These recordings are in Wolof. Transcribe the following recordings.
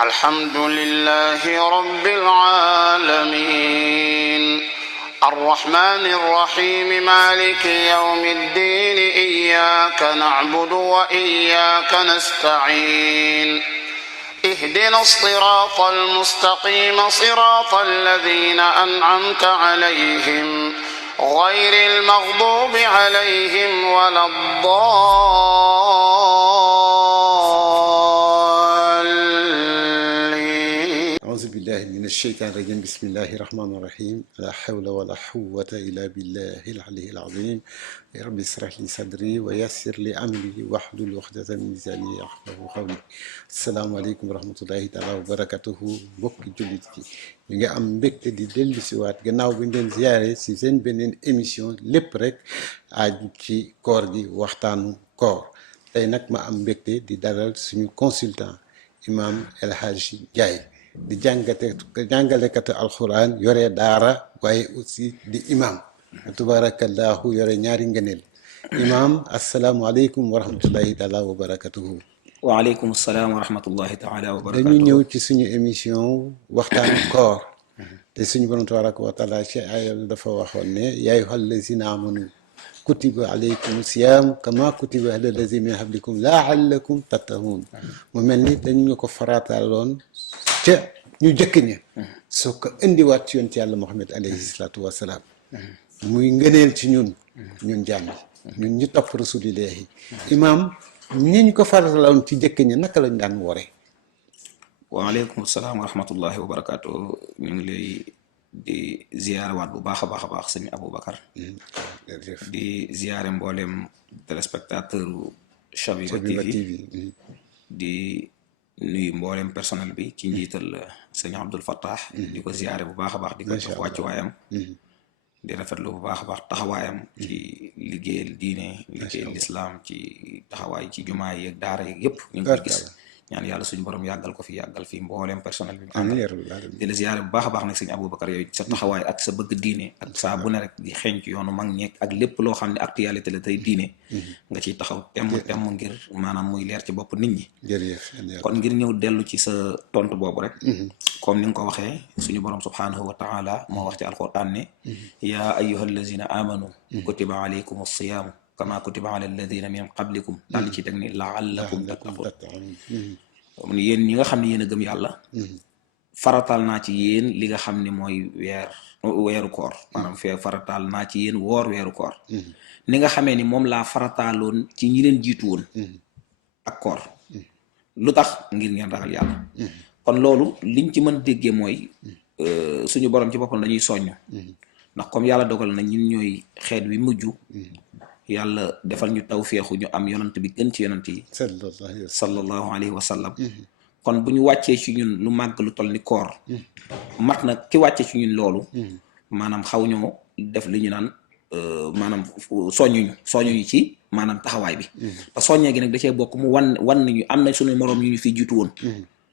الحمد لله رب العالمين الرحمن الرحيم مالك يوم الدين إياك نعبد وإياك نستعين اهدنا الصراط المستقيم صراط الذين أنعمت عليهم غير المغضوب عليهم ولا الضالين. أعوذ بالله من الشيطان الرجيم. بسم الله الرحمن الرحيم. لا حول ولا قوة إلا بالله العلي العظيم. يا رب اشرح لي صدري ويسر لي أمري واحلل عقدة من لساني يفقهوا قولي. asalaamaaleykum wa rahmatullahi taala wa barakatuhu. mbokki jullit yi ñu ngi am mbégte di dellu si waat gannaaw bi ñu leen ziyaare si seen beneen émission lépp rek aju ci koor gi, waxtaanu koor. tey nag ma am mbégte di dalal suñu consultant imam El Hadji Ndiaye di jàngalekatu alxuraan, yore daara, waaye aussi di imam. tabarakallahu, yore ñaari ngëneel. imam, asalaamualeykum wa rahmatullahi taala wa barakatuhu. waaleykum salaam wa rahmatullahi taala wa barakatuh. dañu ñëw ci suñu émission waxtaanu koor te suñu borom tabaraka wa taala ci ayal dafa waxoon ne yaa ayyuhal lazina amanu kutiba alaykum siyaam kama kutiba ala lazina min qablikum laallakum tattaqun. mu mel ni dañu nga ko farataaloon ca ñu jëkk ña soo ko indiwaat ci yonent yàlla Muhammad alayhi salaatu wasalaam muy ngëneel ci ñun jàmm ñun ñu topp rasulillahi. imam, ñi ñu ko faraloon ci jëkk ñi naka lañ daan woore? waaleykum salaam wa rahmatullahi wa barakaatu. ñu ngi lay di ziyaare waat bu baax a baax a baax sëñ Aboubacar. di ziyaare mboolem téléspectateur Chaviba TV. di nuyu mboolem personnel bi ci njiital sëñ Abdul Fattah. di ko ziyaare bu baax a baax di ko jox wàccuwaayam. di rafetlu bu baax a baax taxawaayam ci liggéeyal diine, liggéeyal lislaam, ci taxawaay ci jumaa yi ak daara yi yëpp ñu ngi koy gis. ñaan yàlla suñu borom yàggal ko fi, yàggal fi mbooleem personnel bi. di la ziyaare bu baax a baax nag sëñ Aboubacar yooyu sa taxawaay ak sa bëgg diine ak saa bu ne rek di xeeñ ci yoonu mag ñeeg ak lépp loo xam ne actualité la tey diine nga ciy taxaw temm ngir maanaam muy leer ci bopp nit ñi. kon ngir ñëw dellu ci sa tontu boobu rek, comme ni nga ko waxee, suñu borom subhanahu wa taala moo wax ci alquran ne yaa ayyuhal lazina amanu kutiba alaykum as-siyaamu kama kutiba ala alladina min qablikum daal di ci teg ni laallakum tattaqun. mu ne yéen ñi nga xam ne yéen a gëm yàlla farataal naa ci yéen li nga xam ne mooy weeru koor, maanaam farataal naa ci yéen woor weeru koor ni nga xamee ni moom laa farataaloon ci ñi leen jiitu woon ak koor. lu tax? ngir ngeen ragal yàlla. kon loolu liñ ci mën déggee mooy suñu borom ci boppam dañuy soññ, ndax comme yàlla dogal na ñun ñooy xeet wi mujj, yàlla defal ñu tawféexu ñu am yonant bi gën ci yonant yi sallallahu alayhi wa sallam. kon bu ñu wàccee ci ñun lu màgg lu toll ni koor, mat na ki wàccee ci ñun loolu maanaam xaw ñoo def li ñu naan maanaam soññuñu ci maanaam taxawaay bi. parce que soññee gi nag da cee bokk mu wan nañu am na suñu moroom yu ñu fi jiitu woon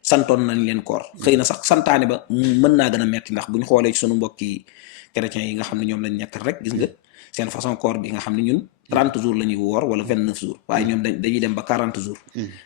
santoon nañ leen koor. xëy na sax santaane ba mën naa gën a metti, ndax bu ñu xoolee ci suñu mbokki chrétiens yi nga xam ne ñoom lañ nekkal rek, gis nga seen façon koor bi nga xam ne ñun 30 jours la ñuy woor wala 29 jours, waaye ñoom dañuy dem ba 40 jours.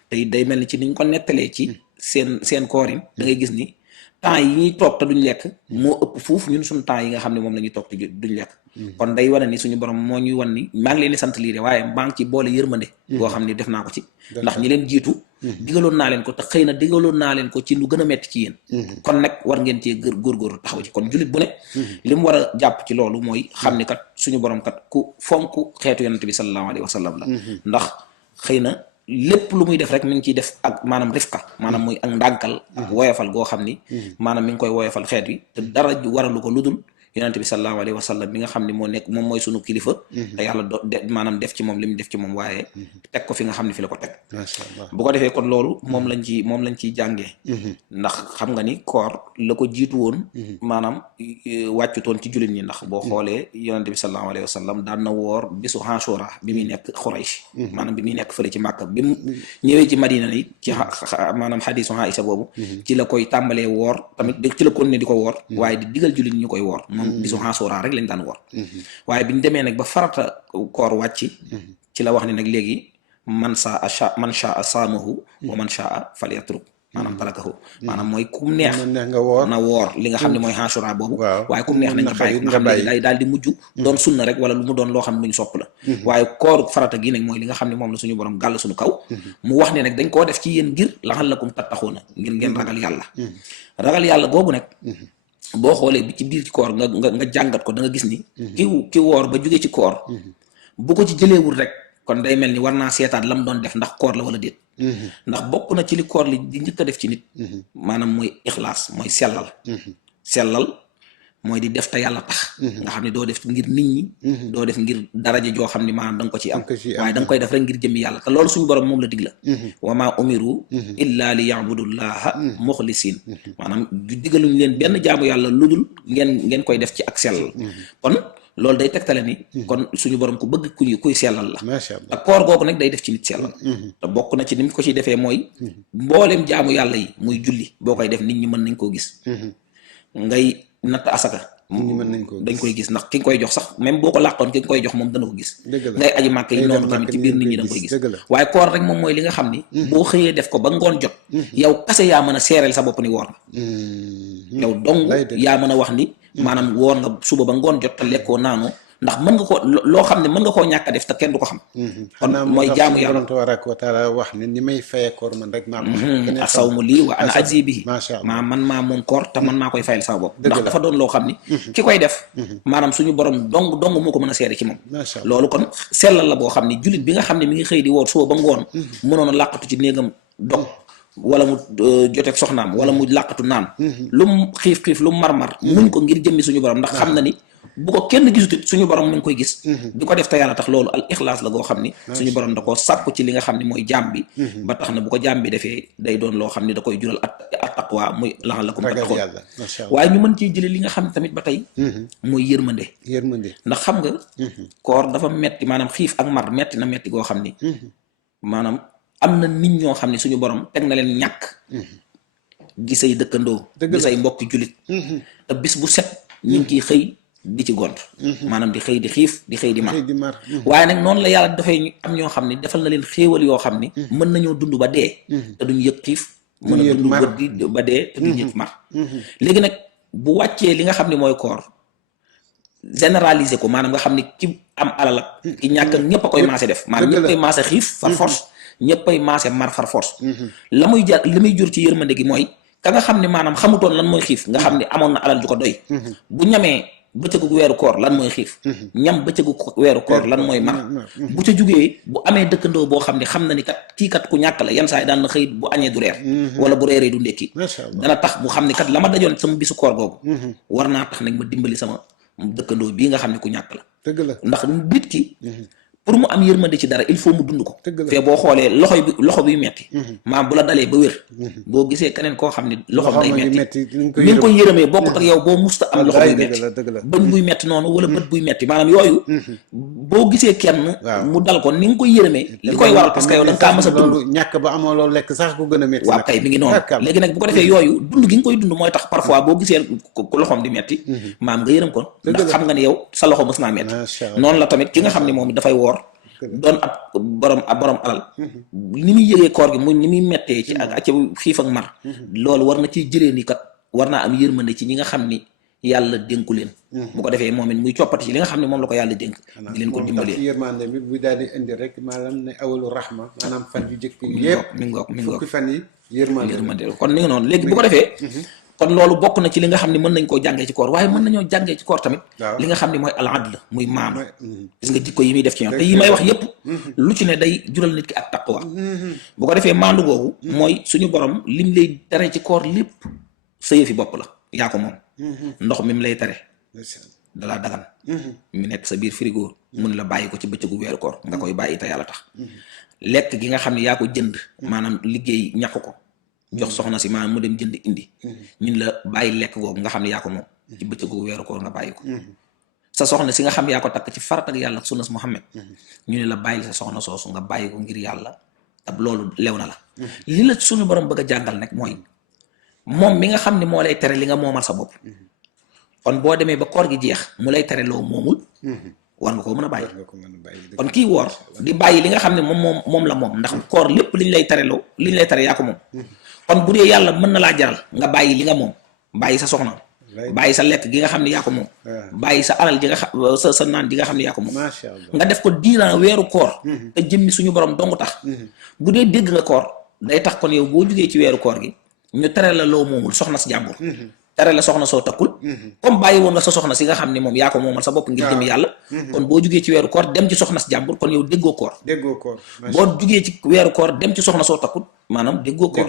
te day mel ni ci niñ ko nettalee ci seen koor yi da ngay gis ni temps yi ñuy toog te duñ lekk moo ëpp fuuf ñun suñu temps yi nga xam ne moom la ñuy toog te duñ lekk. kon day wane ni suñu borom moo ñuy wan ni maa ngi leen di sant lii de, waaye maa ngi ci boole yërmande boo xam ne def naa ko ci, ndax ñi leen jiitu digaloon naa leen ko te xëy na digaloon naa leen ko ci lu gën a metti ci yéen. kon nag war ngeen cee góorgóorlu taxaw ci. kon jullit bu ne li mu war a jàpp ci loolu mooy xam ni kat suñu borom kat ku fonk xeetu yonent bi sallallahu alayhi wa sallam la. ndax xëy na lépp lu muy def rek mi ngi ciy def ak maanaam rifqa, maanaam muy ak ndànkal ak woyofal goo xam ni maanaam mi ngi koy woyofal xeet wi, te dara waralu ko lu dul yonent bi sallallahu alayhi wa sallam bi nga xam ne moo nekk moom mooy sunu kilifa te yàlla maanaam def ci moom li mu def ci moom, waaye teg ko fi nga xam ne fi la ko teg. bu ko defee kon loolu moom lañ ciy jàngee. ndax xam nga ni koor la ko jiitu woon maanaam wàccutoon ci jullit ñi, ndax boo xoolee yonent bi sallallahu alayhi wa sallam daan na woor bisu Ashura bi muy nekk Xuraysh, maanaam bi muy nekk fële ci Màkka. bi mu ñëwee ci Madina ni ci maanaam xadiisu Aïsa boobu ci la koy tàmbalee woor tamit, ci la continuer di ko woor, waaye di digal jullit ñi ñu koy woor. bisu Ashura rek lañ daan woor. waaye biñ demee nag ba farata koor wàcc ci la wax ni nag léegi man shaa saamahu wa man shaa falyatruk maanaam tarakahu maanaam mooy kum neex nga woor na woor li nga xam ne mooy Ashura boobu waaye kum neex nañ nga bàyyi ko nga xam ne day daal di mujj doon sunna rek wala lu mu doon loo xam ne lu ñu sopp la waaye koor farata gi nag mooy li nga xam ne moom la suñu borom gàll suñu kaw mu wax ne nag dañ koo def ci yéen ngir laxallakum tattaxuuna ngir ngeen ragal yàlla googu nag boo xoolee bi ci biir ci koor nga jàngat ko da nga gis ni ki woor ba jógee ci koor bu ko ci jëleewul rek kon day mel ni war naa seetaat lam doon def ndax koor la wala déet ndax bokk na ci li koor li di njëkk a def ci nit maanaam mooy ixlaas mooy sellal mooy di def te yàlla tax nga xam ne doo def ngir nit ñi doo def ngir daraja joo xam ne maanaam da nga ko ci am waaye da nga koy def rek ngir jëmmi yàlla te loolu suñu borom moom la dig la wa maa umiru illa li yabudullaha muxlisin maanaam digaluñ leen benn jaamu yàlla ludul ngeen koy def ci ak sellal kon loolu day tegtale ni kon suñu borom ku bëgg kuy sellal la te koor googu nag day def ci nit sellal te bokk na ci ni mu ko ciy defee mooy mbooleem jaamu yàlla yi muy julli boo koy def nit ñi mën nañ koo gis ngay natt asaka dañ koy gis ndax ki nga koy jox sax même boo ko làqoon ki nga koy jox moom dana ko gis ngay aji màkk yi noonu tamit ci biir nit ñi da nga koy gis waaye koor rek moom mooy li nga xam ni boo xëyee def ko ba ngoon jot yow kase yaa mën a seereel sa bopp ni woor nga yow dong yaa mën a wax ni maanaam woor nga suba ba ngoon jot te lekkoo naanoo ndax mën nga ko loo xam ne mën nga koo ñàkk a def te kenn du ko xam kon mooy jaamu yàlla borom tabaaraka wa taala wax ne ni may fayee koor man rek maa ko xam asawmu lii wa ana ajzi bihi man maa moom koor te man maa koy fayal sama bopp ndax dafa doon loo xam ni ki koy def maanaam suñu borom dong moo ko mën a seede ci moom loolu kon sellal la boo xam ni jullit bi nga xam ne mi ngi xëy di woor suba ba ngoon mënoon a làqatu ci néegam dog wala mu joteeg soxnaam wala mu làqatu naan lu mu xiif lu mu mar muñ ko ngir jëmmi suñu borom ndax xam na ni bu ko kenn gisutit suñu borom mu ngi koy gis di ko def te yàlla tax loolu al ixlaas la goo xam ni suñu borom da koo sàkku ci li nga xam ne mooy jaam bi ba tax na bu ko jaam bi defee day doon loo xam ne da koy jural at taqwa muy laxalakum tattaqoon waaye ñu mën ciy jële li nga xam ne tamit ba tey mooy yërmande ndax xam nga koor dafa metti maanaam xiif ak mar metti na metti goo xam ni maanaam am na nit ñoo xam ne suñu borom teg na leen ñàkk di say dëkkandoo di say mbokki julit te bis bu set ñu ngi ciy xëy di ci gont maanaam di xëy di xiif di xëy di mar waaye nag noonu la yàlla dafay am ñoo xam ne defal na leen xéewal yoo xam ni mën nañoo dund ba dee te duñ yëg xiif mën a dund ba dee te duñ yëg mar léegi nag bu wàccee li nga xam ne mooy koor généraliser ko maanaam nga xam ne ki am alal ak ki ñàkk ak ñëpp a koy maase def maanaam ñëpp koy maase xiif far force ñëpp ay maase mar far force la muy jur ci yërmande gi mooy ka nga xam ne maanaam xamutoon lan mooy xiif nga xam ne amoon na alal ju ko doy bu ñamee bëccëgu weeru koor lan mooy xiif ñam bëccëgu weeru koor lan mooy mar bu ca jugee bu amee dëkkandoo boo xam ne xam na ni kat kii kat ku ñàkk la yenn saa yi daan na xëy bu añee du reer wala bu reeree du ndékki dana tax bu xam ne kat la ma dajoon sama bisu koor googu war naa tax nag ma dimbali sama dëkkandoo bii nga xam ne ku ñàkk la ndax nit ki pour mu am yërmande ci dara il faut mu dund ko fee boo xoolee loxo biy metti maam bu la dalee ba wér boo gisee keneen koo xam ne loxo day metti ni nga koy yërëmee bokkut ak yow boo musta am loxo buy metti bëñ buy metti noonu wala bët buy metti maanaam yooyu boo gisee kenn mu dal ko ni nga koy yërëmee li koy waral parce que yow da nga kaa mës a dund ñàkk ba amoo loolu lekk sax ko gën a metti waaw kay mi ngi noonu léegi nag bu ko defee yooyu dund gi nga koy dund mooy tax parfois boo gisee ku loxoom di metti maam nga yërëm ko ndax xam nga ne yow sa loxo mës naa metti noonu la tamit ki nga xam ne moom dafay woor doon ab borom alal ni muy yëgee koor gi mu ni muy mettee ci ak ca xiif ak mar loolu war na ciy jëlee ni kat war naa am yërmande ci ñi nga xam ni yàlla dénku leen bu ko defee moom it muy coppati ci li nga xam ne moom la ko yàlla dénk di leen ko dimbalee yërmande bi bu daal di indi rek maanaam ne awalu rahma maanaam fan yu jëkk yëpp mi ngoog fukki fan yi yërmande kon ni nga noonu léegi bu ko defee kon loolu bokk na ci li nga xam ne mën nañ koo jàngee ci koor waaye mën nañoo jàngee ci koor tamit li nga xam ne mooy al adl muy maanu gis nga jikko yi muy def ci ñoom te yi may wax yépp lu ci ne day jural nit ki ak taqwa bu ko defee maandu googu mooy suñu borom lim lay tere ci koor lépp sa yëfi bopp la yaa ko moom ndox mi mu lay tere dalaa dagan mi nekk sa biir frigo mun la bàyyi ko ci bëccëgu weeru koor nga koy bàyyi te yàlla tax lekk gi nga xam ne yaa ko jënd maanaam liggéey ñàkk ko jox soxna si maanaam mu dem jënd indi ñun la bàyyi lekk googu nga xam ne yaa ko moom ci bëccëgu weeru koor nga bàyyi ko sa soxna si nga xam yaa ko takk ci farat ak yàlla sunnas Muhammad ñu ne la bàyyi sa soxna soosu nga bàyyi ko ngir yàlla tab loolu lew na la li la suñu borom bëgg a jàngal nag mooy moom mi nga xam ne moo lay tere li nga moomal sa bopp kon boo demee ba koor gi jeex mu lay tere loo moomul war nga koo mën a bàyyi kon kii woor di bàyyi li nga xam ne moom la moom ndax koor lépp liñ lay tere yaa ko moom kon bu dee yàlla mën na laa jaral nga bàyyi li nga moom bàyyi sa soxna bàyyi sa lekk gi nga xam ne yaa ko moom bàyyi sa alal ji nga xam sa naan ji nga xam ne yaa ko moom macha allah nga def ko diiran weeru koor te jëmmi suñu borom dong tax bu dee dégg nga koor day tax kon yow boo jugee ci weeru koor gi ñu tere la loo moomul soxna si jàmbur tere la soxna soo takkul comme bàyyi woon nga sa soxna si nga xam ne moom yaa ko moomal sa bopp ngir jëmi yàlla kon boo jugee ci weeru koor dem ci soxna si jàmbur kon yow déggoo koor boo jugee ci weeru koor dem ci soxna soo takkul maanaam déggoo koor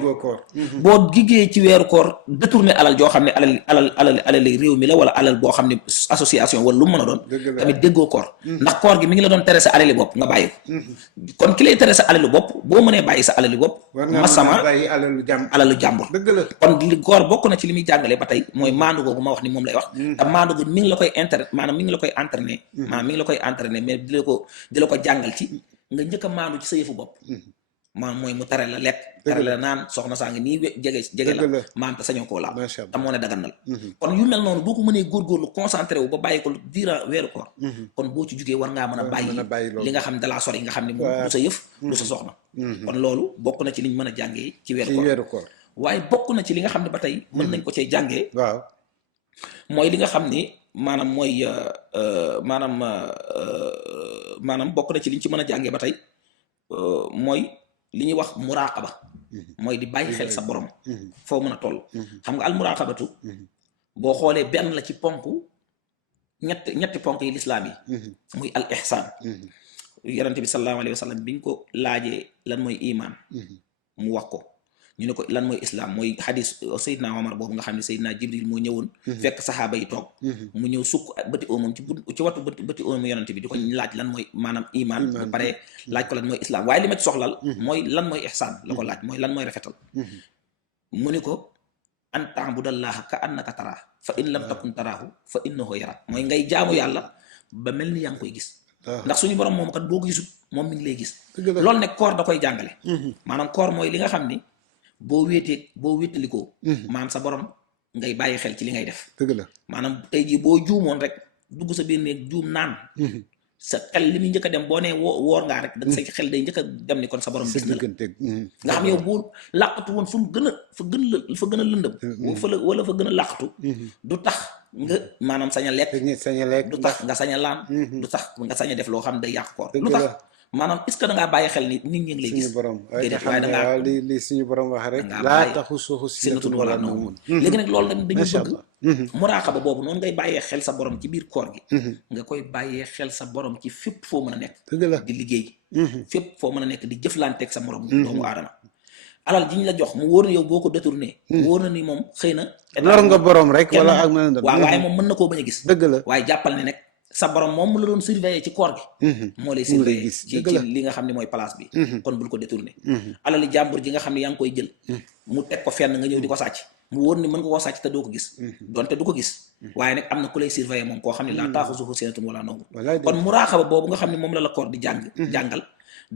boo jugee ci weeru koor détourné alal joo xam ne alal réew mi la wala alal boo xam ne association wala lu mu mën a doon tamit déggoo koor ndax koor gi mi ngi la doon tere sa alali bopp nga bàyyi ko kon ki lay tere sa alali bopp boo mënee bàyyi sa alali bopp masama alalu jàmbur kon li koor bokk na ci li muy jàngale ba tey mooy maandu googu ma wax ni moom lay wax te maandu googu mi ngi la koy mi ngi la koy entraîner maanaam mi ngi la koy entraîner mais di la ko jàngal ci nga njëkk a maandu ci sa yëfu bopp maanaam mooy mu tere la lekk tere la naan soxna saa ngi nii jege la maam te sañoo koo laal te moo ne daganal kon yu mel noonu boo ko mënee góorgóorlu concentré wu ba bàyyi ko durant weeru koor kon boo ci jugee war ngaa mën a bàyyi li nga xam ne dalaa sori nga xam ne moom du sa yëf du sa soxna kon loolu bokk na ci liñ mën a jàngee ci weeru koor waaye bokk na ci li nga xam ne ba tey mën nañ ko cee jàngee waaw mooy li nga xam ni maanaam mooy maanaam bokk na ci liñ ci mën a jàngee ba tey mooy li ñuy wax muraqaba mooy di bàyyi xel sa borom foo mën a toll xam nga al muraqabatu boo xoolee benn la ci ponk ñetti ponk yi lislaam yi muy al ihsaan yonente bi sallallahu alayhi wa sallam biñ ko laajee lan mooy iman mu wax ko ñu ne ko lan mooy islam mooy xadis Seydina Omar boobu nga xam ne Seydina Jibril moo ñëwoon fekk saxaaba yi toog mu ñëw sukk bëti oomam ci watu bëti oomu yonente bi di ko laaj lan mooy maanaam iman ba pare laaj ko lan mooy islam waaye li ma ci soxlal mooy lan mooy ihsaan la ko laaj mooy lan mooy rafetal mu ni ko an ta'budallaha ka annaka taraahu fa in lam takun taraahu fa innahu yarak mooy ngay jaamu yàlla ba mel ni yaa ngi koy gis ndax suñu borom moom kat boo ko gisut moom mi ngi lay gis loolu nag koor da koy jàngale maanaam koor mooy li nga xam ni boo wéetalikoo maanaam sa borom ngay bàyyi xel ci li ngay def maanaam tey jii boo juumoon rek dugg sa biir néeg juum naan sa xel li muy njëkk a dem boo nee woor ngaa rek da sa xel day njëkk a dem ni kon sa borom gis na la nga xam yow boo làqatu woon fu mu gën a fa gën a lëndëm wala fa gën a làqatu du tax nga maanaam sañ a lekk du tax nga sañ a laan du tax nga sañ a def loo xam day yàq koor lu tax maanaam est-ce que da ngaa bàyyi xel ni nit ñi ngi lay gis borom waaye da ngaa li suñu borom wax rek laa taxusuhu sinatun wala nawmun léegi nag loolu nag dañu bëgg muraqaba boobu noonu ngay bàyyee xel sa borom ci biir koor gi nga koy bàyyee xel sa borom ci fépp foo mën a nekk di liggéey fépp foo mën a nekk di jëflanteeg sa morom doomu aadama alal ji ñu la jox mu wóor na yow boo ko détourné wóor na ni moom xëy na lor nga borom rek wala ak waaw waaye moom mën na koo bañ a gis dëgg la waaye jàppal ne nag sa borom moom mu la doon surveiller ci koor gi moo lay surveiller ci li nga xam ne mooy place bi kon bul ko détourné alali jàmbur ji nga xam ne yaa ngi koy jël mu teg ko fenn nga ñëw di ko sàcc mu wóor ni mën nga koo sàcc te doo ko gis donte du ko gis waaye nag am na ku lay surveiller moom koo xam ne laa taaxuzuhu sinatun wala nawm kon muraqaba boobu nga xam ne moom la koor di jàngal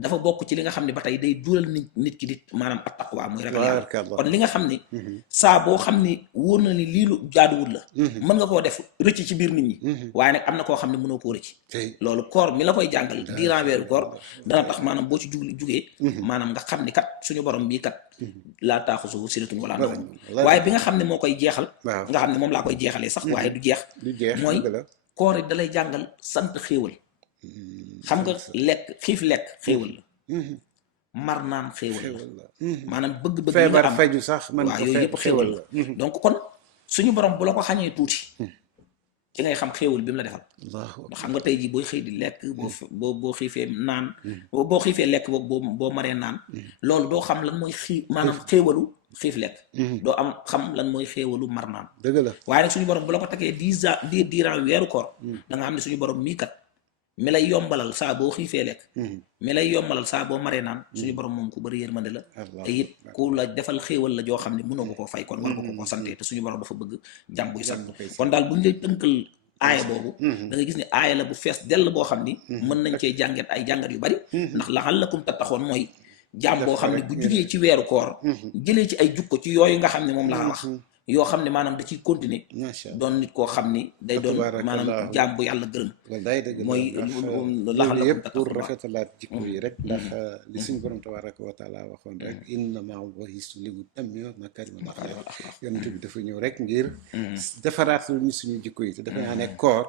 dafa bokk ci li nga xam ne ba tey day jural nit ki di maanaam attaqwa muy ragal yàlla kon li nga xam ne saa boo xam ne wóor na ni lii lu jaaduwul la mën nga koo def rëcc ci biir nit ñi waaye nag am na koo xam ne mënoo koo rëcc loolu koor mi la koy jàngal diiran weeru koor dana tax maanaam boo ci jugee maanaam nga xam ni kat suñu borom bii kat laa taaxuzuhu sinatun wala nawm waaye bi nga xam ne moo koy jeexal nga xam ne moom laa koy jeexalee sax waaye du jeex mooy koor it dalay jàngal sant xéewal xam nga xiif lekk xéewal la mar naan xéewal la maanaam bëgg-bëgg yi nga am feebar faju sax waaw yooyu yëpp xéewal la donc kon suñu borom bu la ko xañee tuuti ci ngay xam xéewal bi mu la defal xam nga tey jii booy xëy di lekk boo xiifee naan boo xiifee lekk boo maree naan loolu doo xam lan mooy maanaam xéewalu xiif lekk doo am xam lan mooy xéewalu mar naan dëgg la waaye nag suñu borom bu la ko tegee diiran weeru koor da nga xam ne suñu borom mii kat mi lay yombalal saa boo xiifee lekk mi lay yombalal saa boo maree naan suñu borom moom ku bëri yërmande la te it ku la defal xéewal la joo xam ne mënoo ko koo fay kon war nga ko koo sante te suñu borom dafa bëgg jàmm buy sant kon daal bu ñu lay tënkal aaya boobu da nga gis ne aaya la bu fees dell boo xam ni mën nañ cee jàngat ay jàngat yu bari ndax la'allakum tattaquun mooy jàmm boo xam ne bu jugee ci weeru koor jëlee ci ay jukko ci yooyu nga xam ne moom laa wax yoo xam ne maanaam da ciy continuer macha allah doon nit koo xam ni day doon maanaam jaam bu yàlla gërëm wallaay dëgg la mooy loolu yëpp pour rafetalaat jikko yi rek ndax li suñu borom tabaraka wa taala waxoon rek innamaa bu'istu li utammima makaarimal axlaaq yonent bi dafa ñëw rek ngir defaraat ñu suñu jikko yi te dafa naa ne koor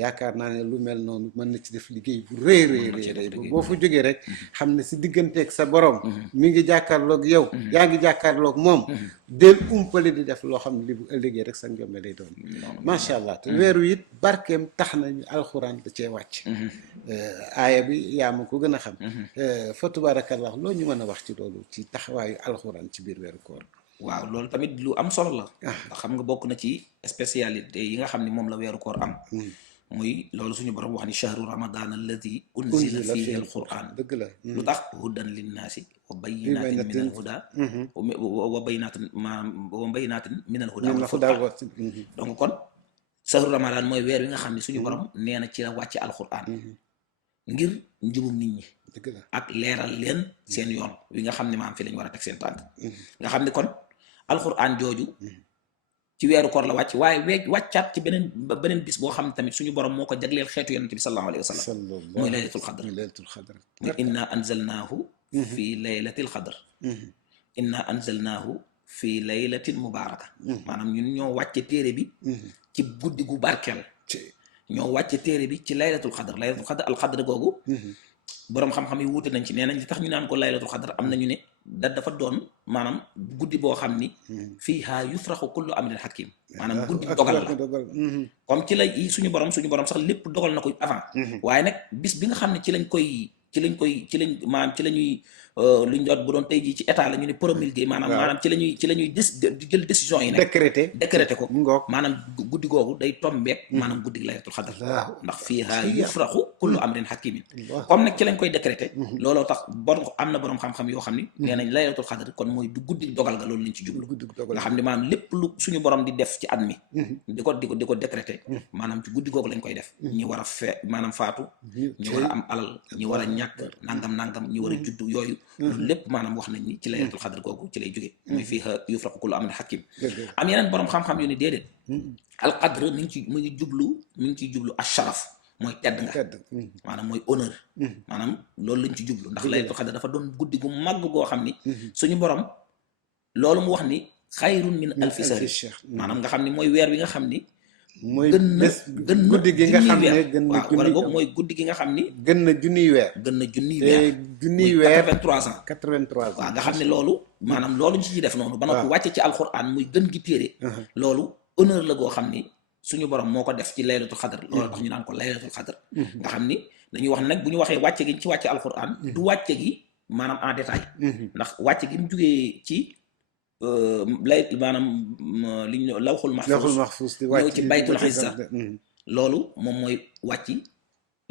yaakaar naa ne lu mel noonu mën na ci def liggéey bu rëy boo fa jógee rek xam ne si digganteeg sa borom mi ngi jàkkaarloog yow yaa ngi jàkkaarloog moom del umpale di def loo xam ne li bu ëllëgee rek sa njombe lay doon macha allah te weeru it barkeem tax nañu alxuraan da cee wàcc aaya bi yaa ma ko gën a xam fa tabarakallah loo ñu mën a wax ci loolu ci taxawaayu alxuraan ci biir weeru koor waaw loolu tamit lu am solo la ndax xam nga bokk na ci spécialité yi nga xam ne moom la weeru koor am muy loolu suñu borom wax ni shahru ramadan alladi unzila fihi alquran dëgg la lu tax hudan linnaasi wa bayinatin min alhuda wa bayinatin min alhuda wal furqan donc kon shahru ramadan mooy weer wi nga xam ne suñu borom nee na ci la wàcce alquran ngir njubum nit ñi dëgg la ak leeral leen seen yoon wi nga xam ne maam fi lañ war a teg seen tànk nga xam ne kon alquran jooju ci weeru koor la wàcc waaye wàccaat ci beneen bis boo xam ne tamit suñu borom moo ko jagleel xeetu yonent bi sallallahu alayhi wa sallam mooy laylatul xadr muy inna anzalnaahu fi laylatil xadr inna anzalnaahu fi laylatin mubaaraka maanaam ñun ñoo wàcce téere bi ci guddi gu barkeel ñoo wàcce téere bi ci laylatul xadr al xadr googu boroom xam-xam yi wuute nañ ci nee nañ li tax ñu naan ko laylatul xadr am nañu ne dafa doon maanaam guddi boo xam ni fiihaa yufraxu kullu amrin hakim maanaam guddi dogal la comme ci la suñu borom sax lépp dogal na ko avant waaye nag bis bi nga xam ne ci lañ maanaam ci la ñuy luñ doon bu doon tey jii ci état la ñu ne promulgué maanaam ci la ñuy jël décision yi nag décrété ko maanaam guddi googu day tombeek maanaam guddi laylatul xadr ndax fiihaa yufraxu kullu amrin hakimin comme nag ci lañ koy décrété looloo tax am na borom xam-xam yoo xam ni nee nañ laylatul xadr kon mooy du guddi dogal ga loolu lañ ci jublu nga xam ne maanaam lépp lu suñu borom di def ci at mi di ko décrété maanaam ci guddi googu lañ koy def ñi war a maanaam faatu ñi war a am alal ñi war a ñàkk nangam ñi war a juddu yooyu loolu lépp maanaam wax nañ ni ci laylatul xadr googu ci lay jóge muy fii yufraqu kullu amrin hakim am yeneen borom xam-xam yu ni déedéet al qadr mi ngi ciy jublu asharaf mooy tedd nga maanaam mooy honneur maanaam loolu lañ ci jublu ndax laylatul xadr dafa doon guddi gu màgg goo xam ni suñu borom loolu mu wax ni xayrun min alfi sahri maanaam nga xam ni mooy weer wi nga xam ni mooy gën guddi gi nga xam ne gën na wala boobu mooy guddi gi nga xam ni gën na junniy weer junniy weer 83 ans 83 ans waaw nga xam ne loolu maanaam loolu ñu ci def noonu ba noppi wàcce ci alquran muy gën gi téere loolu honneur la goo xam ni suñu borom moo ko def ci laylatul xadr loolu tax ñu naan ko laylatul xadr nga xam ni dañuy wax nag bu ñu waxee wàcce gi ci wàcce alquran du wàcce gi maanaam en détail ndax wàcce gi mu jugee ci maanaam li ñu lawxul mahfuus ñëw ci baytul izza loolu moom mooy wàcc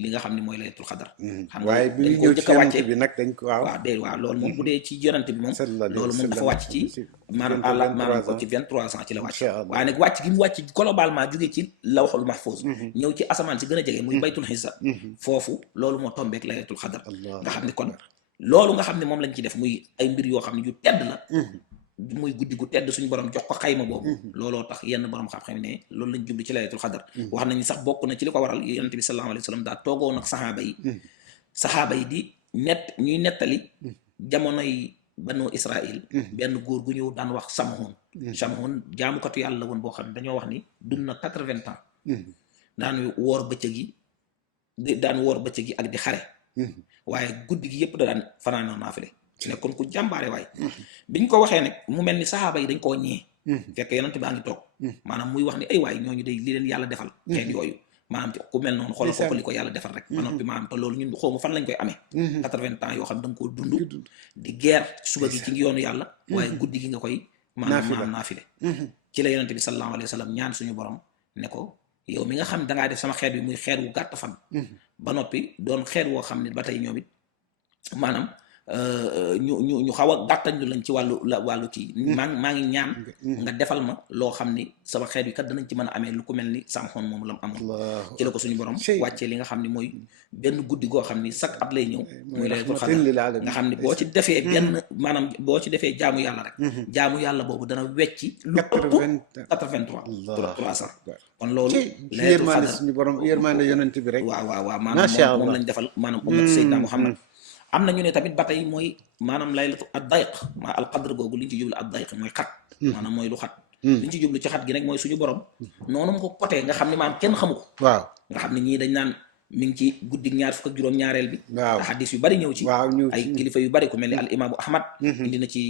li nga xam ne mooy laylatul xadar xam nga waaye bi ñu ñëw ci wàcce bi nag dañ ko waaw loolu moom bu dee ci yonante bi moom loolu moom dafa wàcc ci maanaam ko ci 23 ans ci la wàcc waaye nag wàcc gi mu wàcc globalement jógee ci lawxul mahfuus ñëw ci asamaan si gën a jege muy baytul izza foofu loolu moo tombeek laylatul xadar nga xam ne kon loolu nga xam ne moom lañ ci def muy ay mbir yoo xam ne yu tedd la muy guddi gu tedd suñu borom jox ko xayma boobu looloo tax yenn borom xam-xam ne loolu lañ jublu ci laylatul xadar wax nañu sax bokk na ci li ko waral yonent bi sallallahu alayhi wa sallam daa toogoon ak saxaaba yi di ñuy nettali jamonoy banu Israil benn góor gu ñëw daan wax Samhoon jaamukatu yàlla la woon boo xam ne dañoo wax ni dund na 80 ans daan woor bëccëg yi ak di xare waaye guddi gi yëpp da daan fanaanoo naafile nekkoon ku jàmbaare waay biñ ko waxee nag mu mel ni saxaaba yi dañ koo ñee fekk yonent baa ngi toog maanaam muy wax ni ay waay ñooñu day li leen yàlla defal xeet yooyu maanaam ku mel noonu xoolal kooku li ko yàlla defal rek ba noppi maanaam te loolu ñun xawma fan lañ koy amee 80 ans yoo xam da nga koo dund di guerre suba gi ci ngi yoonu yàlla waaye guddi gi nga koy maanaam naafile ci la yonent bi sallallahu alayhi wa sallam ñaan suñu borom ne ko yow mi nga xam dangaa def sama xeet bi muy xeet wu gàtt fan ba noppi doon xeet woo xam ne ba tey ñoom it maanaam ñu xaw a gàttañlu lañ ci wàllu kii. maa ngi ñaan nga defal ma loo xam ni sama xeet yi kat danañ ci mën a amee lu ko mel ni Samson moom la mu amoon. ci la ko suñu borom wàccee li nga xam ni mooy benn guddi goo xam ni chaque at lay ñëw. muy laylatul qadr nga xam ni boo ci defee benn maanaam boo ci defee jaamu yàlla rek. jaamu yàlla boobu dana wecci lu ëpp 83 kon loolu laylatul qadr suñu borom yërmande yonent bi rek. waaw maanaam moom lañ defal maanaam ummat Seydina Muhammad. am na ñu ne tamit ba tey mooy maanaam laylatu ad-dayq maa al qadr googu li ñu ci jublu ad-dayq mooy xat. maanaam mooy lu xat. li ñu ci jublu ci xat gi rek mooy suñu borom. noonu mu ko côté nga xam ne maanaam kenn xamu ko. waaw nga xam ne ñii dañ naan mi ngi ci guddi ñaar fukk ak juróom-ñaareel bi. waaw xadis yu bari ñëw ci. ay kilifa yu bari ku mel ni al imaamu Ahmad. indi na ci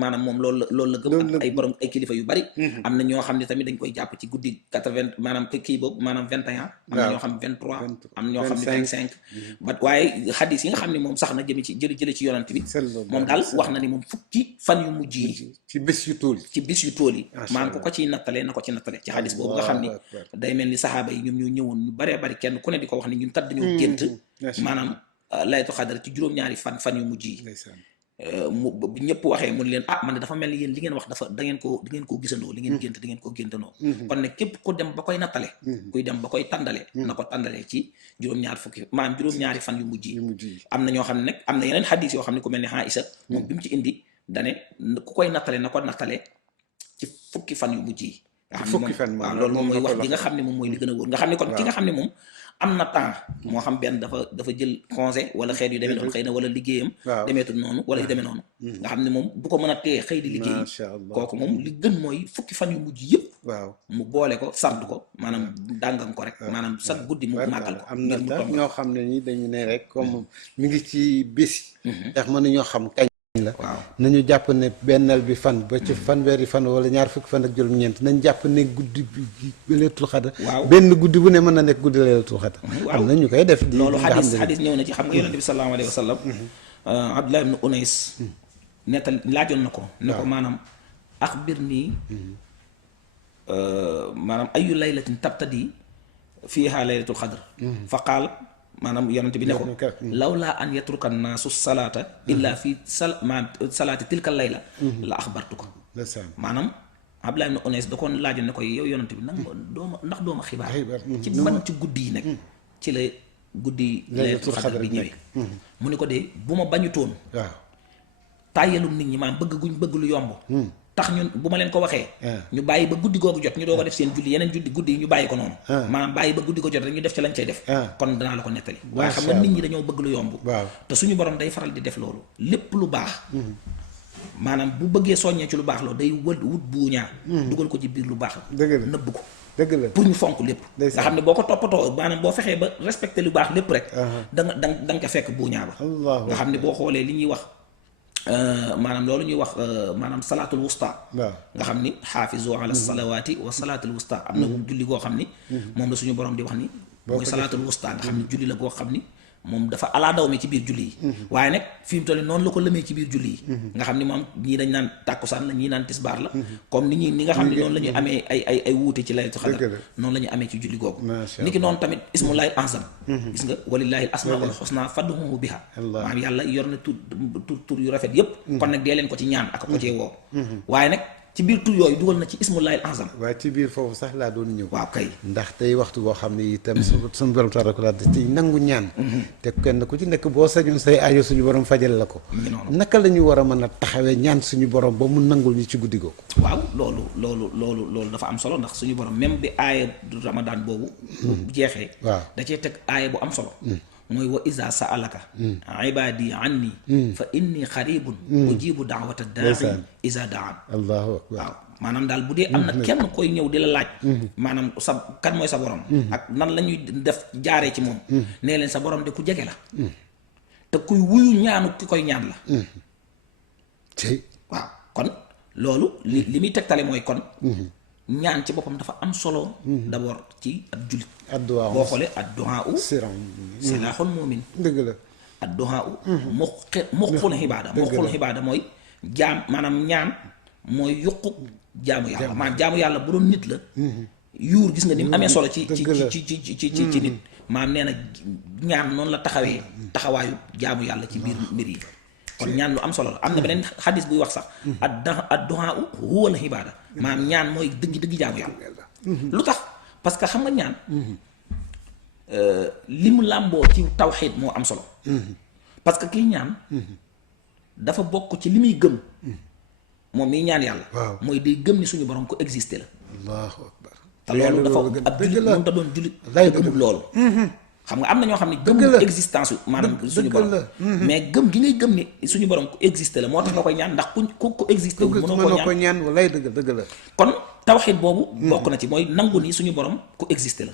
maanaam moom loolu la gëm. ay borom ay kilifa yu bari. am na ñoo xam ne tamit dañ koy jàpp ci guddi 80 maanaam kii boobu maanaam 21. am na ñoo xam 23 am ñoo xam ne 25. ba waaye xadis yi nga xam ne moom sax na jële ci yonant bi. moom daal wax na ni moom fukki fan yu mujj yi. ci bés yu tool yi. maanaam ku ko ciy nattalee na ko ci nattale ci xadis boobu nga xam ni day mel ni saxaaba yi ñoom ñoo ñëwoon ñu baree bari kenn ku ne di ko wax ni ñun kat dañoo gént maanaam laylatul qadr ci juróom-ñaari fan yu mujj yi mu ñëpp waxee mun leen man dafa mel ni yéen li ngeen wax dafa da ngeen koo gisandoo li ngeen gént da ngeen koo géntandoo kon ne képp ku dem ba koy nattale kuy dem ba koy tàndale na ko tàndale ci juróom-ñaari fan yu mujj yi am na ñoo xam ne nag am na yeneen xadis yoo xam ne ku mel ni Aïsa moom bi mu ci indi dane ku koy nattale na ko nattale ci fukki fan yu mujj yi nga xam ne moom waaw loolu moom mooy wax ji nga xam ne moom mooy li gën a wóor nga xam ne kon ki nga xam ne moom am na temps moo xam benn dafa jël congé wala xeet yu demee noonu xëy na wala liggéeyam demeetul noonu wala yu demee noonu nga xam ne moom du ko mën a tee xëy di liggéey kooku moom li gën mooy fukki fan yu mujj yëpp mu boole ko sard ko maanaam dàngam ko rek maanaam sax guddi mu màggal ko am na tax ñoo xam ne ni dañu ne rek comme mi ngi ci bés ndax mën nañoo xam kañ la nañu jàpp ne bennal bi fan ba ci fanweeri fan wala ñaar fukki fan ak juróom-ñeent nañ jàpp ne guddi bi laylatul qadr benn guddi bu ne mën na nekk guddi laylatul qadr am na ñu koy def loolu xadis ñëw na ci xam nga yonent bi sallallahu alayhi wa sallam Abdullah ibn Unais nettal laajoon na ko ne ko maanaam axbir nii maanaam ayu laylatin tabtadi fiiha laylatul qadr fa qaal maanaam yonent bi ne ko lawlaa an yatruka naasu salaata illa fi salaati tilka layla la axbartu ko maanaam Abdullah ibn Unais da koon laajoon ne ko yow yonent bi ndax dooma xibaar ci ban ci guddi yi nag ci la guddi laylatul qadr bi ñëwee mu ne ko de bu ma bañutoon tàyyalum nit ñi maanaam bëgg lu yomb tax ñun bu ma leen ko waxee ñu bàyyi ba guddi googu jot ñu doo ko def seen julli yeneen guddi yi ñu bàyyi ko noonu maanaam bàyyi ba guddi ko jot rek ñu def ci lañ cay def kon danaa la ko nettali waaye xam nga nit ñi dañoo bëgg lu yomb te suñu borom day faral di def loolu lépp lu baax maanaam bu bëggee soññee ci lu baax loolu day wut buuñaa dugal ko ci biir lu baax nëbb ko dëgg la pour ñu fonk lépp nga xam ne boo ko toppatoo maanaam boo fexee ba respecté lu baax lépp rek da nga ko fekk buuñaa ba nga xam ne boo xoolee li ñuy wax maanaam loolu ñuy wax maanaam salaatul wusta nga xam ni xaafizu ala salawaati wa salaatul wusta am na julli goo xam ni moom la suñu borom di wax ni mooy salaatul wusta nga xam ni julli la goo xam ni moom dafa alaa daw mi ci biir julli yi waaye nag fi mu toll noonu la ko lëmee ci biir julli yi nga xam ni moom ñii dañ naan tàkkusaan la ñii naan tisbaar la comme ni nga xam ne noonu la ñuy amee ay wuute ci laylatul qadr noonu la ñuy amee ci julli googu ni ki noonu tamit ismullahi azam gis nga walillahi al asmaul husna fad'uhu biha maanaam yàlla yor na tur yu rafet yépp kon nag dee leen ko ci ñaan ak ko cee woo waaye nag ci biir tur yooyu dugal na ci ismullahi al azam waaye ci biir foofu sax laa doon ñëw waaw kay ndax tey waxtu boo xam ne itam suñu borom tabaraka wa taala tey nangu ñaan te kenn ku ci nekk boo sañoon say aajo suñu borom fajal la ko naka la ñu war a mën a taxawee ñaan suñu borom ba mu nangul ñu ci guddi googu waaw loolu dafa am solo ndax suñu borom même bi aaya du ramadan boobu jeexee da cee teg aaya bu am solo mooy wa iza sa'alaka ibadi anni fa inni xaribun ujibu daawata daai iza daan allahu akbar waaw maanaam daal bu dee am na kenn koy ñëw di la laaj maanaam kan mooy sa borom ak nan la ñuy def jaaree ci moom nee leen sa borom de ku jege la te kuy wuyu ñaanu ki koy ñaan la waaw kon loolu li muy tegtale mooy kon ñaan ci boppam dafa am solo d'abord ci ab jullit boo xoolee ad-du'a silaaxul mu'min dëgg la ad-du'a muxul xibaada mooy jaam maanaam ñaan mooy yuqu jaamu yàlla maanaam jaamu yàlla bu doon nit la yuur gis nga ni mu amee solo ci ci nit maanaam nee na ñaan noonu la taxawaayu jaamu yàlla ci biir mbir yi kon ñaan lu am solo la. am na beneen xadis buy wax sax ad-du'aa huwa al-ibaada maanaam ñaan mooy dëgg jaamu yàlla. lu tax parce que xam nga ñaan li mu làmboo ci tawxiid moo am solo. parce que kii ñaan dafa bokk ci li muy gëm moom miy ñaan yàlla. mooy day gëm ni suñu borom ko existé la. allahu akbar. te loolu dafa ab jullit moom ta doon jullit te gëmul loolu. xam nga am na ñoo xam ne gëmul existence maanaam suñu borom mais gëm gi ngay gëm ni suñu borom ku existé la moo tax nga koy ñaan ndax ku existé wu mënoo ko ñaan wallaay dëgg la. kon tawxiid boobu bokk na ci mooy nangu ni suñu borom ku existé la.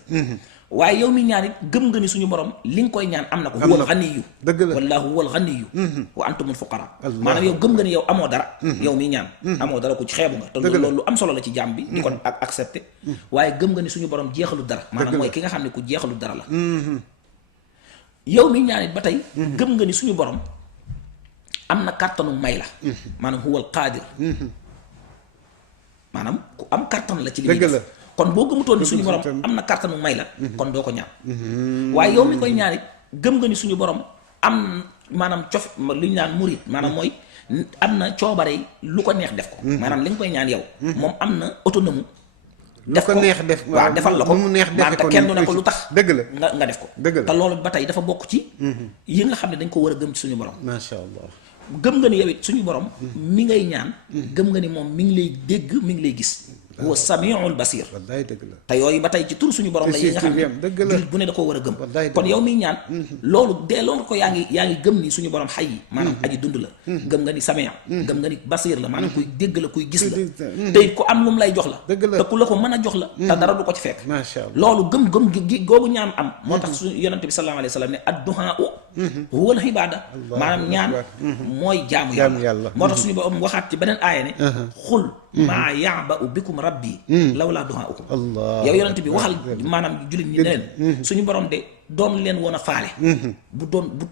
waaye yow mi ñaan it gëm nga ni suñu borom li nga koy ñaan am na ko. huwal ganiyu. dëgg la wallaahu huwal ganiyu. wa antumul fuqara. maanaam yow gëm nga ni yow amoo dara. yow mi ñaan. amoo dara ku ci xeebu nga. te loolu lu am solo la ci jàmm bi. di ko ak accepté. waaye gëm nga ni suñu borom jeexalu dara. maanaam mooy ki nga xam ne ku jeexalu dara la. yow mi ñaan it ba tey. gëm nga ni suñu borom am na kàttanu may la. maanaam huwal qaadir. maanaam ku am kàttan la ci li muy def. kon boo gëmutoon ni suñu borom am na kàttanu may la. kon doo ko ñaan. waaye yow mi koy ñaan it gëm nga ni suñu borom am maanaam li ñu naan murid maanaam mooy am na coobare lu ko neex def ko. maanaam li nga koy ñaan yow. moom am na autonome. def ko neex def waaw defal la ko mu neex defe ko kenn du ne ko lu tax. dëgg la nga def ko. dëgg la te loolu ba tey dafa bokk ci. yi nga xam ne dañ ko war a gëm ci suñu borom. macha allah. gëm nga ni yow it suñu borom. mi ngay ñaan. gëm nga ni moom mi ngi lay dégg mi ngi lay gis. huwa samiul basir. wallaay dëgg la te yooyu ba tey ci tur suñu borom la yi nga xam ne jullit bu ne da koo war a gëm. kon yow miy ñaan. loolu delloo nga ko yaa ngi gëm ni suñu borom xay yi maanaam aji dund la. gëm nga ni samia. gëm nga ni basir la maanaam kuy dégg la kuy gis la. te ku am lu mu lay jox la. te ku la ko mën a jox la. te dara du ko ci fekk. macha allah loolu gëm gi googu ñaan am. moo tax suñu yonente bi sallallahu alayhi wa sallam ne ad-du'aa huwa al-ibaada maanaam ñaan mooy jaamu yàlla. moo tax suñu borom waxaat ci beneen aaya ne xul maa ya'ba'u bikum rabbi lawlaa du'aa'ukum yow yonent bi waxal maanaam jullit ñi ne leen suñu borom de doon leen woon a faale bu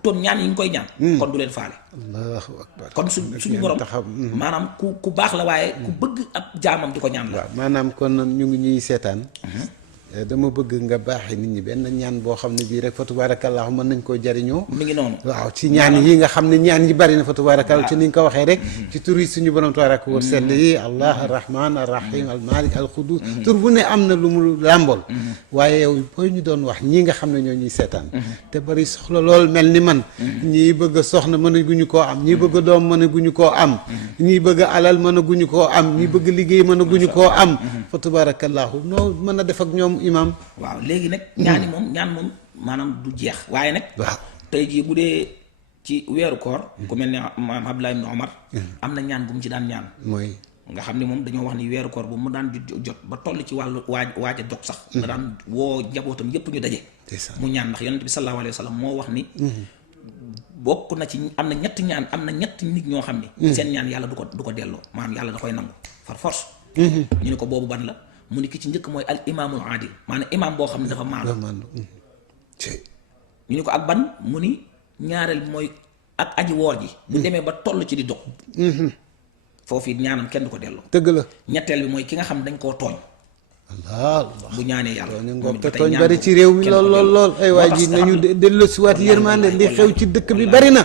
doon ñaan yi ñu koy ñaan kon du leen faale. allahu akbar kon suñu borom maanaam ku baax la waaye ku bëgg ab jaamam di ko ñaan la. maanaam kon ñu ngi ñuy seetaan dama bëgg nga baaxee nit ñi benn ñaan boo xam ne bii rek fa tubaarakallaahu mën nañ koo jariñoo. mi ngi noonu waaw ci ñaan yi nga xam ne ñaan yi bari na fa tubaarakallaahu ci ni nga ko waxee rek ci tur yi suñu borom tabaaraka wa sell yi allah arrahman arrahim almalik alxudus tur bu ne am na lu mu làmbool waaye yow booy ñu doon wax ñii nga xam ne ñoo ñuy seetaan te bari soxla lool mel ni man ñii bëgg a soxna mënaguñu koo am ñii bëgg a doom mënaguñu koo am ñii bëgg a alal mënaguñu koo am ñii bëgg liggéey mënaguñu koo am fa tubaarakallaahu noo mën a def ak ñoom imam. waaw léegi nag ñaan moom maanaam du jeex waaye nag. waaw tey jii bu dee ci weeru koor. ku mel ne maam Abdullah ibn Omar. am na ñaan bu mu ci daan ñaan. mooy nga xam ne moom dañoo wax ni weeru koor bu mu daan jot ba toll ci wàllu waaj a dog sax. da daan woo njabootam yépp ñu daje. mu ñaan ndax yonent bi sallallahu alayhi wa sallam moo wax ni. bokk na ci am na ñetti ñaan am na ñetti nit ñoo xam ni. seen ñaan yàlla du ko delloo maanaam yàlla da koy nangu par force. ñu ne ko boobu ban la. mu ni ki ci njëkk mooy al imaamul adil maanaam imaam boo xam ne dafa maandu ñu ni ko ak ban mu ni ñaareel bi mooy ak aji woor ji bu demee ba toll ci di dog foofu it ñaanam kenn du ko delloo dëgg la ñetteel bi mooy ki nga xam dañ koo tooñ Allah bu ñaanee yàlla moom te tooñ bari ci réew mi lool ay waa ji nañu dellu si waat yërmande li xew ci dëkk bi bari na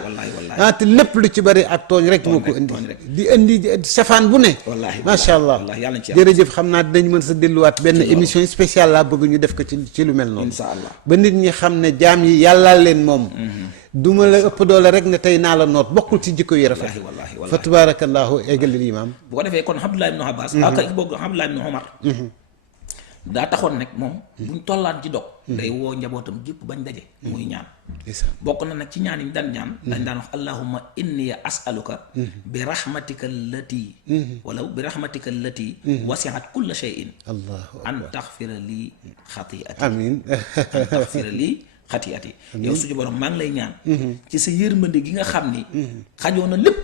te lépp lu ci bari ak tooñ rek moo ko indi safaan bu ne macha allah jërëjëf xam naa dinañ mën sa delluwaat benn émission spéciale laa bëgg ñu def ko ci lu mel noonu ba nit ñi xam ne jaam yi yàllaa leen moom duma la ëpp doole rek ne tey naa la noot bokkul ci jikko yi rafet fa tabarakallahu eggalil imaam bu ko defee kon Abdullah ibn Abbas ak boog Abdullah ibn Omar daa taxoon nag moom buñ tollaan ci dog day woo njabootam jëpp bañ daje muy ñaan bokk na nag ci ñaan yi ñu daan ñaan dañ daan wax allahumma inni as'aluka bi rahmatika allati wala bi rahmatika allati wasi'at kulla shay'in an taghfira li khati'ati amiin an taghfira li xatiati yow suñu borom maa ngi lay ñaan ci sa yërmande gi nga xam ni xajoo na lépp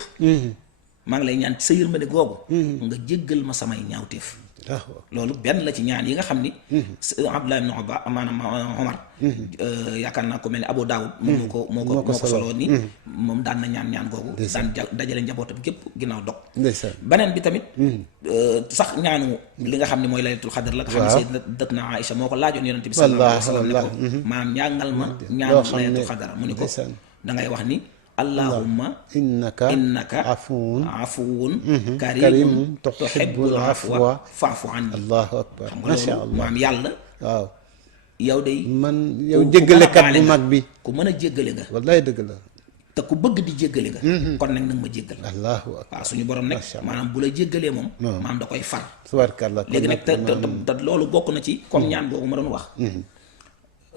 maa ngi lay ñaan ci sa yërmande googu nga jéggal ma samay ñaawteef loolu benn la ci ñaan yi nga xam ni Abdullah ibn Omar yaakaar naa ko mel ni Abu Daawud moo ko soloo ni moom daan na ñaan googu daan dajale njabootam képp ginnaaw dog beneen bi tamit sax ñaanu li nga xam ne mooy laylatul xadar la nga xam ne sayyidatuna Aïcha moo ko laajoon yonente bi sallallahu alayhi wa sallam ne ko maam ñaangal ma ñaanu laylatul xadar mu ni ko da ngay wax ni allahumma innaka afuwun karimun karimun tuhibbul tuhibbul afwa afwa fa'fu anni. allahu akbar xam nga macha loolu allah maam yàlla waaw yow day man yow jéggalekat bu mag bi ku mën a jéggale nga wallaay dëgg la te ku bëgg di jéggale nga kon nag nag ma jéggal allahu akbar waaw suñu borom nag maanaam bu la jéggalee moom maanaam da koy far tubaarkàlla léegi nag te loolu bokk na ci comme ñaan boobu ma doon wax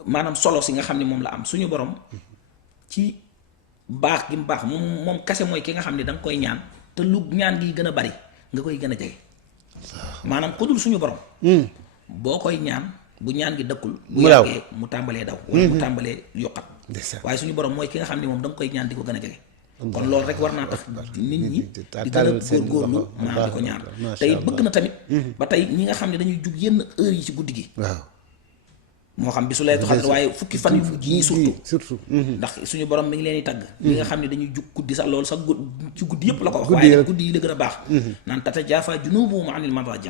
maanaam solo si nga xam ne moom la am suñu borom ci baax gi mu baax moom kase mooy ki nga xam ne da nga koy ñaan te lu ñaan gi gën a bari nga koy gën a jege maanaam ku dul suñu borom boo koy ñaan bu ñaan gi dëkkul bu yàggee mu tàmbalee daw wala mu tàmbalee yokkat waaye suñu borom mooy ki nga xam ne moom da nga koy ñaan di ko gën a jege kon loolu rek war naa tax nit ñi di gën a góorgóorlu maanaam di ko ñaan te it bëgg na tamit ba tey ñi nga xam ne dañuy jug yenn heure yi ci guddi gi waaw moo xam bi su lay xadar waaye fukki fan yu mujj yi surtout ndax suñu borom mi ngi leen di tagg ñi nga xam ne dañuy jug guddi sax loolu sax ci guddi yëpp la ko wax waaye guddi yi la gën a baax naan tatajaafa junubuhum anil madaaji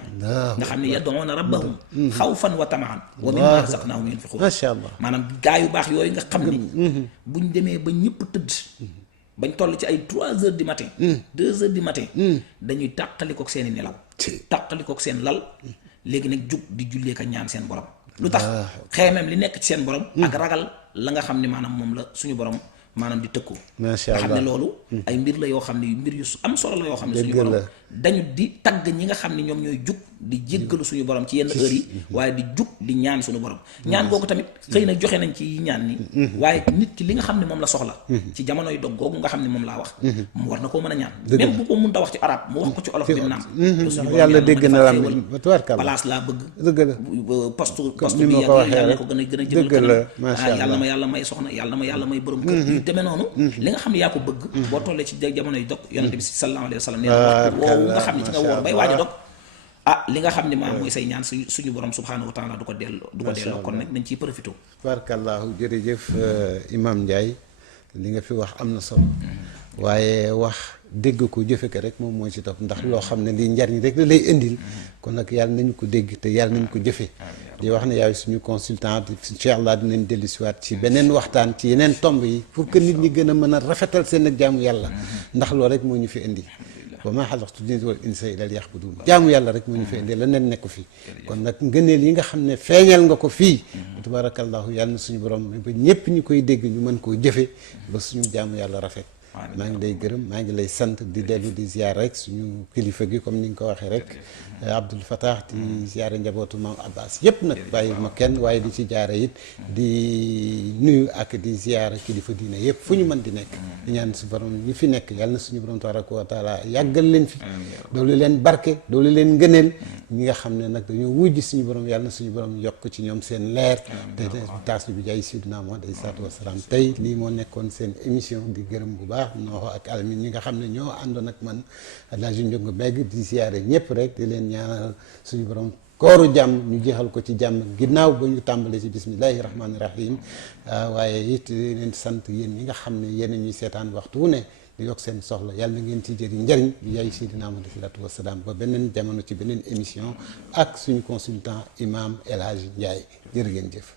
nga xam ne yad'uuna rabbahum xawfan wa tamaan wa mimmaa razaqnaahum yunfiquun macha allah maanaam gaa yu baax yooyu nga xam ne buñ demee ba ñëpp tëdd bañ toll ci ay 3 heures du matin 2 heures du matin dañuy tàqalikook seeni nelaw tàqalikook seen lal léegi nag jug di jullee ka ñaan seen borom lu tax xeemeem li nekk ci seen borom ak ragal la nga xam ne maanaam moom la suñu borom maanaam di tëkku macha allah nga xam ne loolu ay mbir la yoo xam ne mbir yu am solo la yoo xam ne suñu borom dañu di tagg ñi nga xam ne ñoom ñooy jug di jéggalu suñu borom ci yenn heures yi waaye di jug di ñaan suñu borom ñaan googu tamit xëy na joxe nañ ci ñaan ni waaye nit ki li nga xam ne moom la soxla ci jamonoy dog googu nga xam ne moom laa wax mu war na koo mën a ñaan même bu ko mën ta wax ci arab mu wax ko ci olof bi naam yàlla dégg na la place laa bëgg dëgg la poste bi yàlla ko gën a jëmal kanam yàlla ma yàlla may soxna yàlla ma yàlla may borom kër yu demee noonu li nga xam ne yaa ko bëgg boo tollee ci jamonoy dog yonente bi sallallahu alayhi wa sallam nee na waxtu woowu nga xam ne ci nga woor bay waaj a dog li nga xam ne maam mooy say ñaan suñu borom subhaanahu wa taala du ko delloo kon nag nañ ciy profité barakallahu jërëjëf Imam Ndiaye li nga fi wax am na solo waaye wax dégg ko jëfe ko rek moom mooy ci topp ndax loo xam ne lii njariñ rek la lay indil kon nag yàlla nañu ko dégg te yàlla nañu ko jëfe di wax ne yaay suñu consultant incha allah dinañ dellusiwaat ci beneen waxtaan ci yeneen tomb yi pour que nit ñi gën a mën a rafetal seen ak jaamu yàlla ndax loolu rek moo ñu fi indi wa maa xalaqtu jinna wal insa illa liya'budun jaamu yàlla rek moo ñu fi indi leneen nekku fi kon nag ngëneel yi nga xam ne feeñal nga ko fii tabarakallahu yàlla na suñu borom ba ñépp ñu koy dégg ñu mën koo jëfe ba suñu jaamu yàlla rafet maa ngi lay gërëm maa ngi lay sant di dellu di ziar rek suñu kilifa gi comme ni nga ko waxee rek Abdoul Fattah di ziare njabootu maam Abbas yépp nag bàyyi ma kenn waaye di ci jaare it di nuyu ak di ziare kilifa diine yépp fu ñu mën di nekk di ñaan su borom ñi fi nekk yàlla na suñu borom tabaraka wa taala yàggal leen fi doolu leen barke doolu leen ngëneel ñi nga xam ne nag dañoo wujj suñu borom yàlla na suñu borom yokk ci ñoom seen leer te taas bi jaay Seydina Muhammad alayhi salaatu wasalaam tey lii moo nekkoon seen émission di gërëm bu baax Nooxo ak Alamin ñi nga xam ne ñoo àndoon ak man Alaaji Njongo Mbeg di ziare ñëpp rek di leen ñaanal suñu borom kooru jàmm ñu jeexal ko ci jàmm ginnaaw ba ñu tàmbalee ci bismillahi rahmaani rahim waaye it di leen sant yéen ñi nga xam ne yéen ñuy seetaan waxtu wu ne di yokk seen soxla yàlla na ngeen ci jëriñ njëriñ bi yaay Seydina Muhammad alayhi salaatu wasalaam ba beneen jamono ci beneen émission ak suñu consultant imam El Hadji Ndiaye jërë ngeen jëf